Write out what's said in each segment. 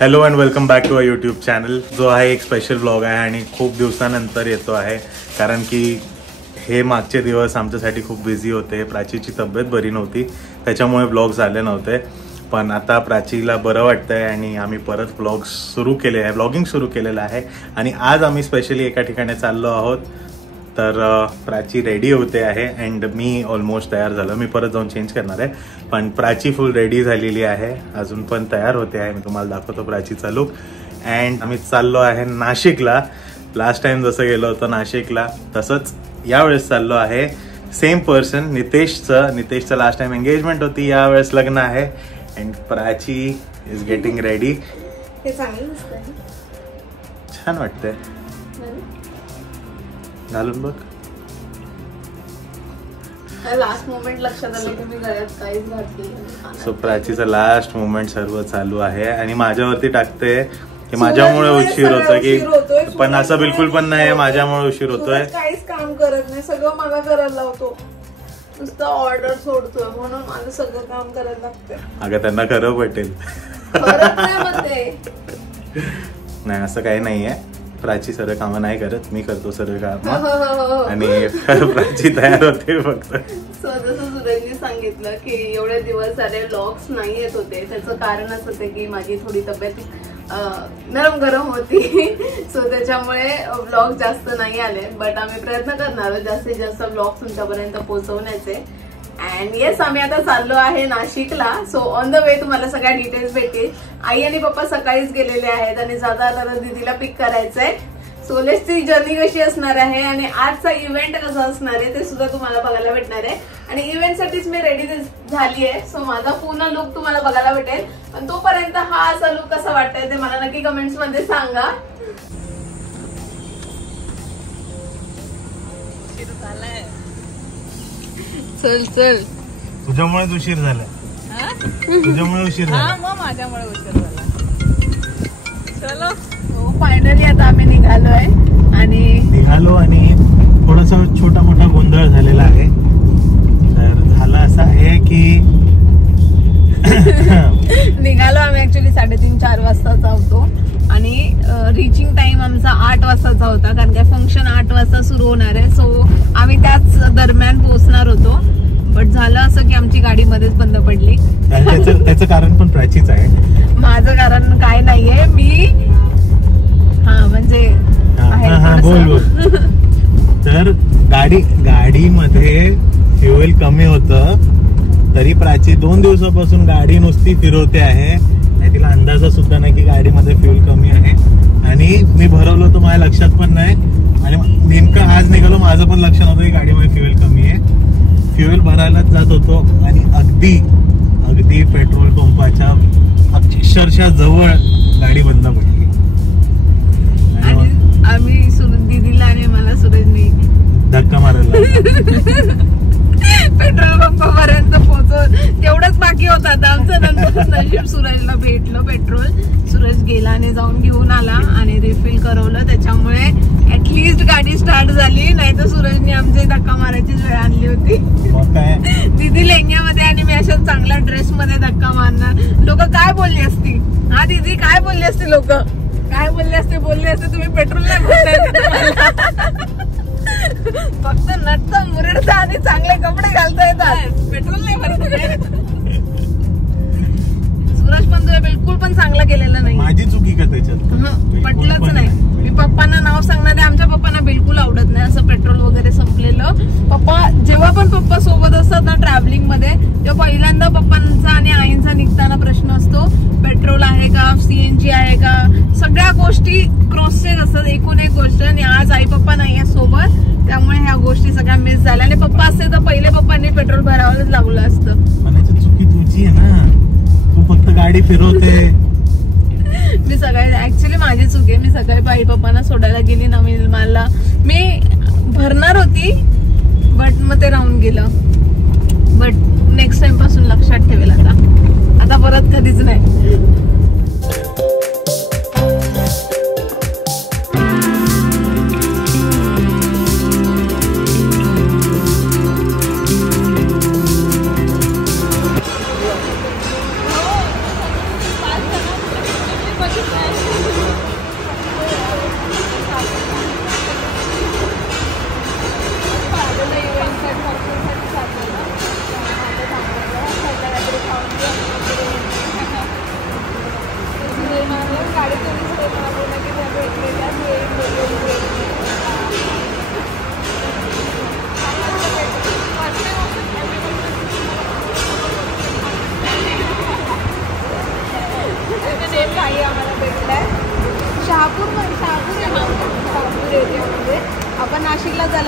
Hello and welcome back to a YouTube channel. जो आहे एक स्पेशल ब्लॉग आहे आणि खूप दिवसानंतर येतो आहे, कारण की हे मागचे दिवस आमच्यासाठी खूप बिझी होते. प्राचीची तब्येत बरी नव्हती, त्याच्यामुळे ब्लॉग झाले नव्हते. पण आता प्राचीला बरं वाटतंय आणि आम्ही परत ब्लॉग सुरू केले आहे, ब्लॉगिंग सुरू केलेलं आहे. आणि आज आम्ही स्पेशली एका ठिकाणी चाललो आहोत. तर प्राची रेडी होते आहे अँड मी ऑलमोस्ट तयार झालो. मी परत जाऊन चेंज करणार आहे, पण प्राची फुल रेडी झालेली आहे, अजून पण तयार होते आहे. मी तुम्हाला दाखवतो प्राचीचा लुक. अँड आम्ही चाललो आहे नाशिकला. लास्ट टाइम जसं गेलो होतो नाशिकला, तसंच यावेळेस चाललो आहे. सेम पर्सन नितेशचं लास्ट टाइम एंगेजमेंट होती, यावेळेस लग्न आहे. And Prachi is getting ready. छान वाटतंय, घालून बघ. लास्ट मोमेंट लक्षात आलं की मी गळ्यात काहीच घातलं. सो प्राचीचं लास्ट मोमेंट सर्व चालू आहे आणि माझ्यावरती टाकते की माझ्यामुळे उशीर होतोय की, पण असं बिलकुल पण नाही, माझ्यामुळे उशीर होतोय. काहीच काम करत नाही, सगळं मला करायला लावतो. नुसतं ऑर्डर सोडतोय, म्हणून मला सगळं काम करायला लागतंय. अगं त्यांना खरं पटेल. नाही असं काही नाहीये. प्राची सर्व कामं नाही करत, मी करतो सर्व कामं. आणि प्राची तयार होते फक्त. जसं सुरेशनी सांगितलं की एवढे दिवस सारे व्लॉग्स नाही येत होते, त्याचं कारणच होते की माझी थोडी तब्येत नरम गरम होती. सो त्याच्यामुळे व्लॉग जास्त नाही आले. बट आम्ही प्रयत्न करणार आहोत जास्तीत जास्त व्लॉग तुमच्यापर्यंत पोहोचवण्याचे. अँड येस, आम्ही आता चाललो आहे नाशिकला. सो ऑन द वे तुम्हाला सगळ्या डिटेल्स भेटतील. आई आणि पप्पा सकाळीच गेलेले आहेत आणि जाता दीदीला पिक करायचंय. सोलेसची जर्नी कशी असणार आहे आणि आजचा इव्हेंट कसा असणार आहे ते सुद्धा तुम्हाला बघायला भेटणार आहे. आणि इव्हेंट साठीच मी रेडी झाली आहे. सो माझा पूर्ण लुक तुम्हाला बघायला भेटेल. पण तोपर्यंत हा असा लुक कसा वाटतंय ते मला नक्की कमेंट्स मध्ये सांगा. चल चल, तुझ्यामुळे उशीर झाला. तुझ्यामुळे उशीर झाला. मग माझ्यामुळे उशीर झाला. चलो, फायनली आता आम्ही निघालो आणि थोडासा छोटा मोठा गोंधळ झालेला आहे. तर झालं असं आहे की निघालो आम्ही ऍक्च्युली 3:30-4 वाजताचा होतो आणि रिचिंग टाइम आमचा 8 वाजताचा होता, कारण काय फंक्शन 8 वाजता सुरू होणार आहे. सो आम्ही त्याच दरम्यान पोहोचणार होतो. बट झालं असं की आमची गाडी मध्येच बंद पडली. त्याचं कारण पण प्राचीच आहे. माझं कारण काय नाहीये. मी म्हणजे बोल. तर गाडीमध्ये फ्युएल कमी होतं, तरी प्राची 2 दिवसापासून गाडी नुसती फिरवते आहे. तिला अंदाजा सुद्धा नाही की गाडीमध्ये फ्युएल कमी आहे. आणि मी भरवलं होतं, माझ्या लक्षात पण नाही. आणि नेमकं आज निघालो, माझं पण लक्षात नव्हतं की गाडीमध्ये फ्युएल कमी आहे. फ्युएल भरायलाच जात होतो आणि अगदी पेट्रोल पंपाच्या अक्षरशः जवळ गाडी बंद पडली. आम्ही दीदीला आणि मला सुरेशनी धक्का मारायला पेट्रोल पंपापर्यंत पोहोचून तेवढंच बाकी होता आता आमचं. नंतर नशीब सुरेशला भेटलं पेट्रोल. सुरेश गेला आणि जाऊन घेऊन आला आणि रिफिल करवलं. त्याच्यामुळे ऍटलीस्ट गाडी स्टार्ट झाली, नाही तर सुरेशने आमचे धक्का मारायची वेळ आणली होती. दीदी लेंग्यामध्ये आणि मी अशा चांगल्या ड्रेस मध्ये धक्का मारणार. लोक काय बोलली असती? हा दीदी काय बोलली असते? लोक काय बोलले असते तुम्ही पेट्रोल नाही भरताय, फक्त नटतं मुरडतं आणि चांगले कपडे घालता येतात, पेट्रोल नाही भरत. सुरेश पण तुला बिलकुल पण चांगला केलेला नाही. माझी चुकी का त्याच्यात? पटलंच नाही. मी पप्पांना नाव सांगणार आहे, आमच्या पप्पांना बिलकुल आवडत नाही असं पेट्रोल वगैरे संपलेलं. जेव्हा पण पप्पा सोबत असतात ना ट्रॅव्हलिंग मध्ये, तेव्हा पहिल्यांदा पप्पांचा आणि आईंचा निघताना प्रश्न असतो, पेट्रोल आहे का, सीएनजी आहे का, सगळ्या गोष्टी क्रॉस चेक असतात. एकूण एक गोष्ट. आणि आज आई पप्पा नाहीये सोबत, त्यामुळे ह्या गोष्टी सगळ्या मिस झाल्या. आणि पप्पा असते तर पहिले पप्पांनी पेट्रोल भरावंच लागलं असतं. चुकी तुझी आहे ना, तू फक्त गाडी फिरवते. मी सकाळी ऍक्च्युली माझी चुकी आहे. मी सकाळी आई पप्पांना सोडायला गेली नवीन मला, मी भरणार होती बट मग ते राहून गेलं. बट नेक्स्ट टाइम पासून लक्षात ठेवेल आता परत कधीच नाही.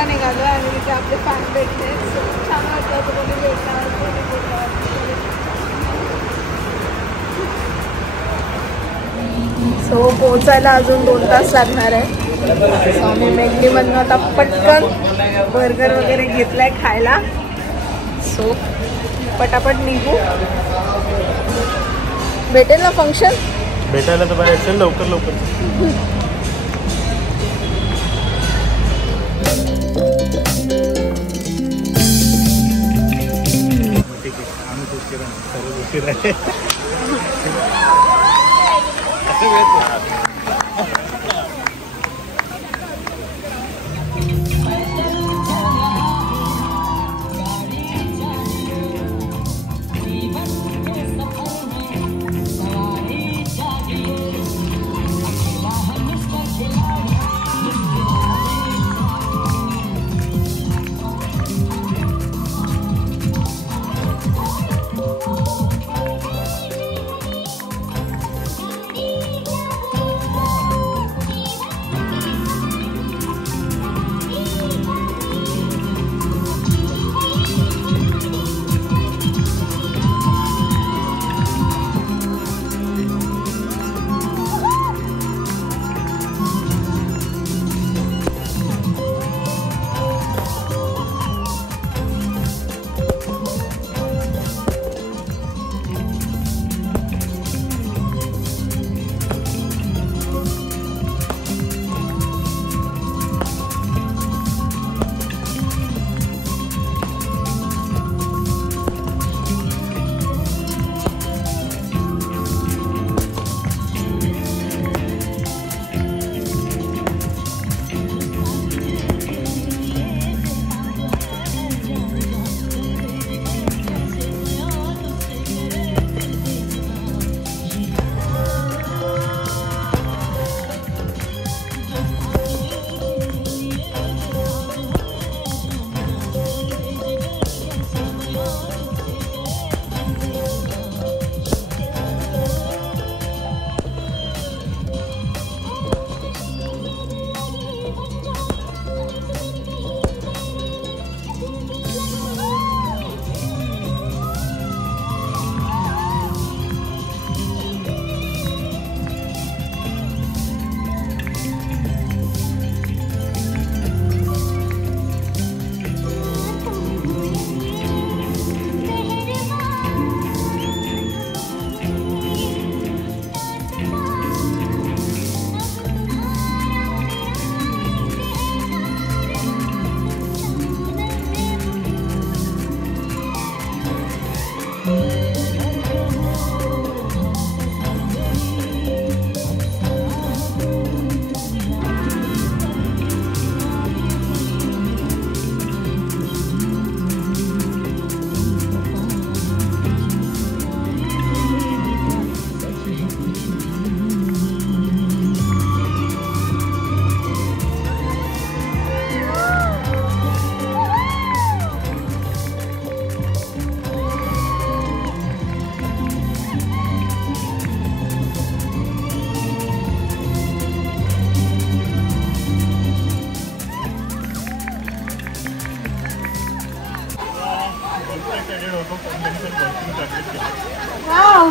मॉलला निघालो आणि तिथे आपले फॅन भेटले. छान वाटलं कोणी भेटणार. सो पोचायला अजून 2 तास लागणार आहे. सो आम्ही मेघडीमधनं आता पटकन बर्गर वगैरे घेतलाय खायला. सो पटापट निघू. भेटेल ना फंक्शन? भेटायला तर बाहेर असेल लवकर लवकर.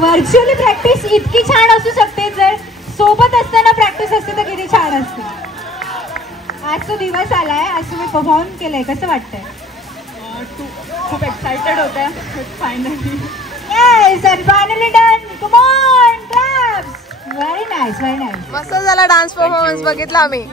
व्हर्च्युअली प्रॅक्टिस इतकी छान असू शकते जर सोबत असताना प्रॅक्टिस असते तर किती छान असते. आज तो दिवस आलाय, आज तुम्ही परफॉर्म केलंय, कसं वाटतंय? खूप एक्साइटेड होते. Finally yes and finally done. Come on claps. Very nice, very nice. मस्त झाला डान्स परफॉर्मन्स, बघितला आम्ही.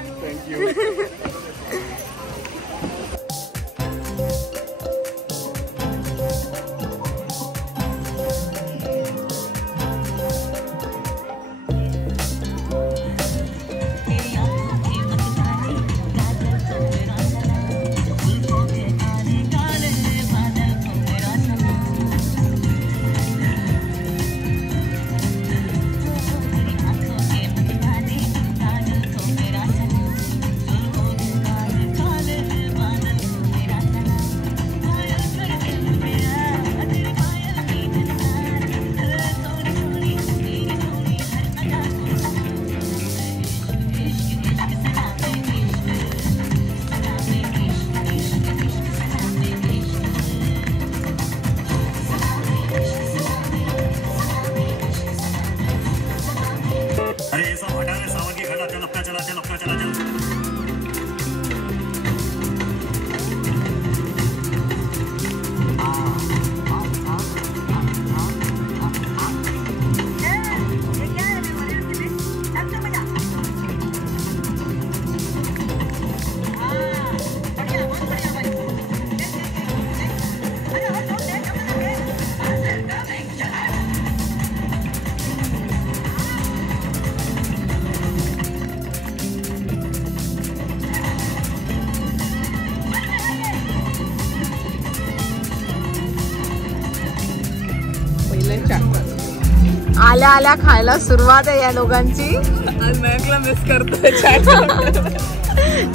आल्या आल्या खायला सुरुवात आहे या दोघांची. आज मयंकला मिस करतोय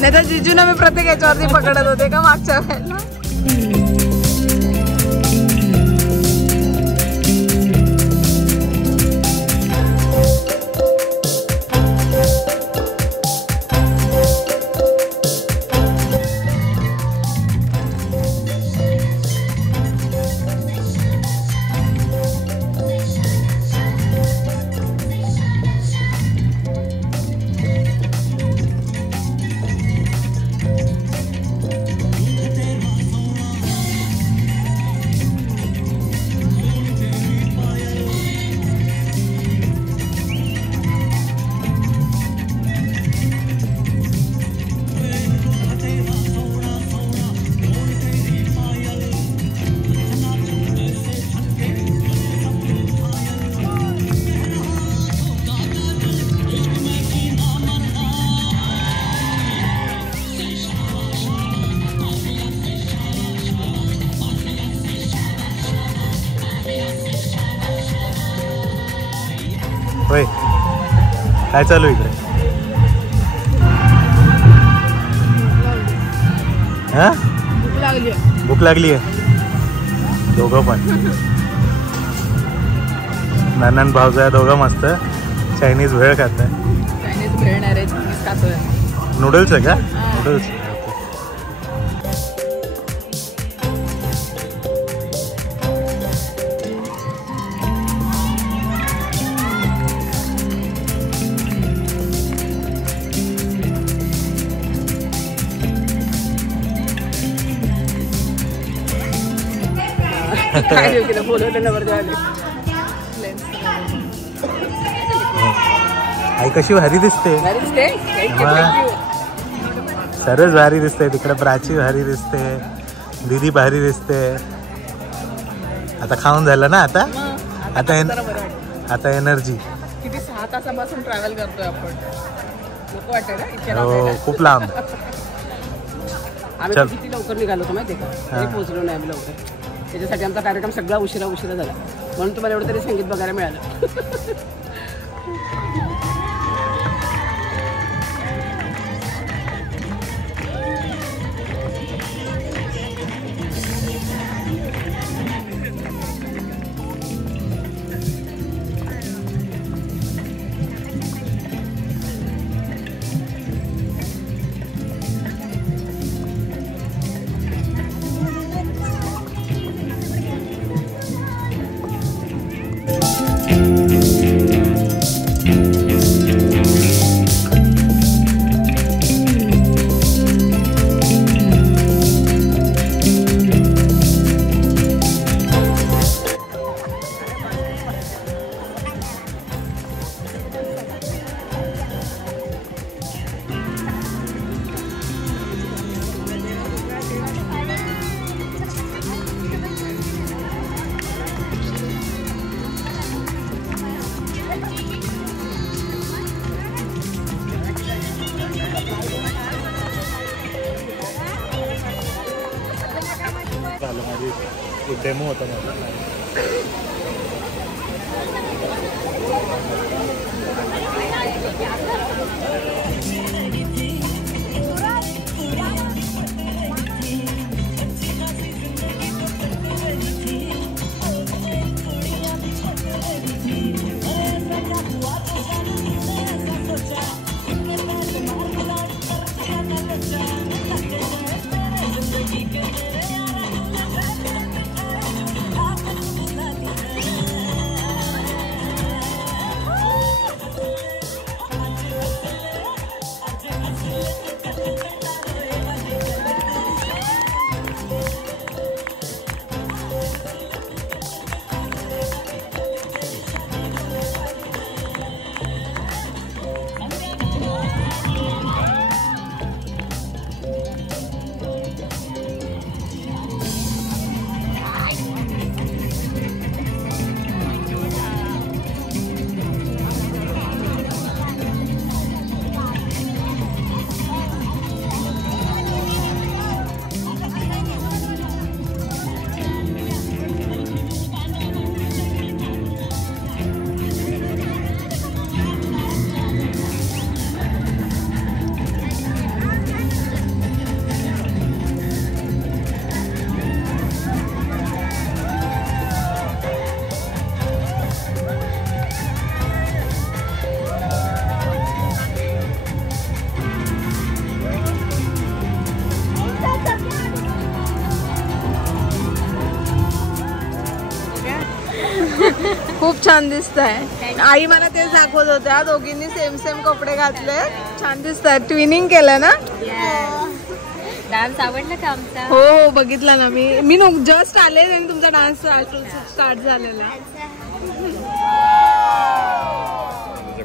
नाही तर जिजूना मी प्रत्येक याच्यावरती पकडत होते का मागच्या वेळेला. होय, काय चालू इकडे? हा, भूक लागली आहे. दोघं पण ननन भावजा दोघं मस्त चायनीज भेळ खात आहे. चायनीज भेळ नाही रे, चायनीज खातोय. नूडल्स आहे का? नूडल्स. आई कशी भारी दिसते. सरस भारी दिसते. तिकडे प्राची भारी दिसते. दीदी भारी दिसते. आता खाऊन झालं ना. आता एनर्जी. किती 6 तासापासून ट्रॅव्हल करतोय आपण. नको वाटतंय ना इतक्या हो, खूप लांब. आम्ही किती लवकर निघालो होतो माहिती आहे का? तरी पोहोचलो नाही आम्ही लवकर. त्याच्यासाठी आमचा कार्यक्रम सगळा उशिरा झाला. म्हणून तुम्हाला एवढं तरी संगीत बघायला मिळालं. माझी डेमो होता माझा. खूप छान दिसत आहे. आई मला तेच दाखवत होत्या, दोघींनी सेम सेम कपडे घातले, छान दिसतात. ट्विनिंग केलं ना? डान्स आवडला का आमचा? हो हो बघितला ना मी जस्ट आले आणि तुमचा डान्स स्टार्ट झालेला.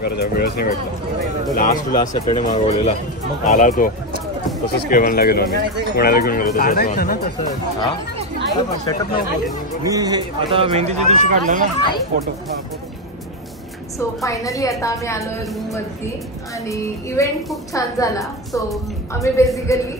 वेळच नाही भेटला. लास्ट सॅटर्डे मागवलेला आला तो, तसंच केवणला गेलो मी, पुण्याला घेऊन गेलो मी आता मेहंदीच्या दिवशी काढला ना फोटो. सो फायनली आता आम्ही आलोय रूम वरती आणि इव्हेंट खूप छान झाला. सो आम्ही बेसिकली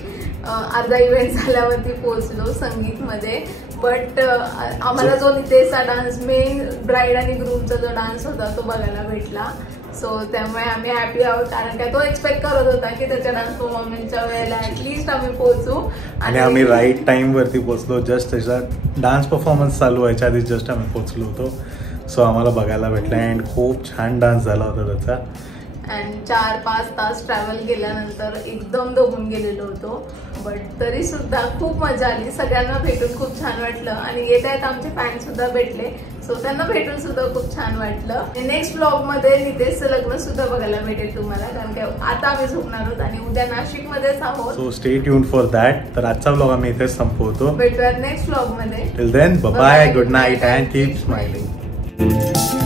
अर्धा इव्हेंट झाल्यावरती पोहोचलो संगीतमध्ये. बट आम्हाला जो नितेशचा डान्स, मेन ब्राईड आणि ग्रूमचा जो डान्स होता तो बघायला भेटला. सो त्यामुळे आम्ही हॅपी आहोत, कारण काय तो एक्सपेक्ट करत होता की त्याच्या डान्स परफॉर्मन्सच्या वेळेला ऍटलीस्ट आम्ही पोहोचू. आणि आम्ही राईट टाइम वरती पोहोचलो. जस्ट त्याचा डान्स परफॉर्मन्स चालू व्हायच्या आधी जस्ट आम्ही पोहोचलो होतो. सो आम्हाला बघायला भेटला अँड खूप छान डान्स झाला होता त्याचा. अँड 4-5 तास ट्रॅव्हल केल्यानंतर एकदम दमून गेलेलो होतो. बट तरी सुद्धा खूप मजा आली. सगळ्यांना भेटून खूप छान वाटलं आणि येत आहेत आमचे फॅन सुद्धा भेटले. सो त्यांना भेटून सुद्धा खूप छान वाटलं. नेक्स्ट ब्लॉग मध्ये नितेशचं लग्न सुद्धा बघायला भेटेल तुम्हाला, कारण की आता आम्ही झोपणार आहोत आणि उद्या नाशिक मध्येच आहोत. So stay tuned for that. तर आजचा ब्लॉग आम्ही इथेच संपवतो. भेटूयात नेक्स्ट ब्लॉग मध्ये. Till then bye, good night and keep smiling.